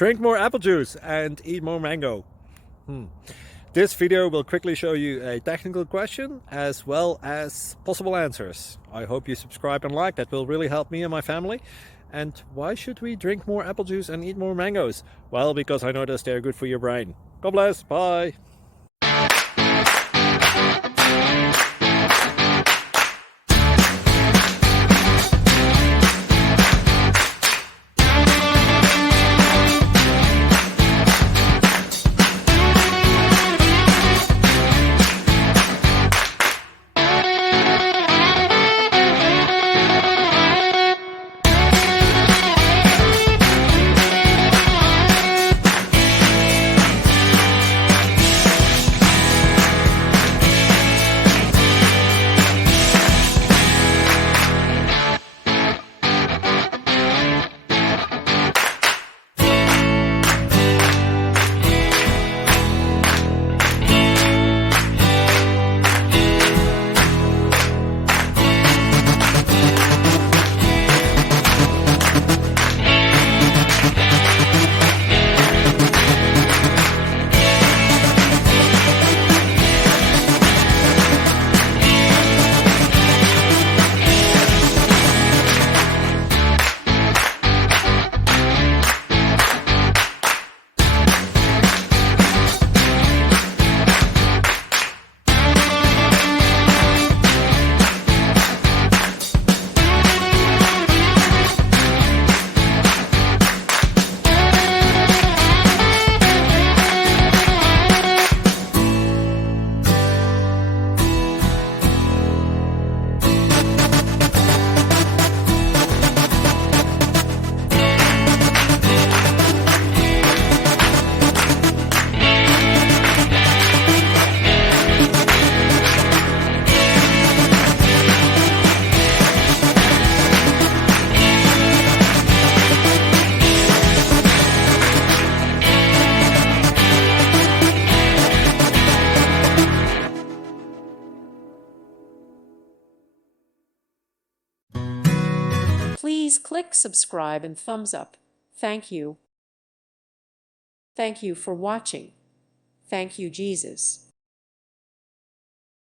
Drink more apple juice and eat more mango. This video will quickly show you a technical question as well as possible answers. I hope you subscribe and like, that will really help me and my family. And why should we drink more apple juice and eat more mangoes? Well, because I noticed they're good for your brain. God bless, bye! Please click subscribe and thumbs up. Thank you. Thank you for watching. Thank you, Jesus.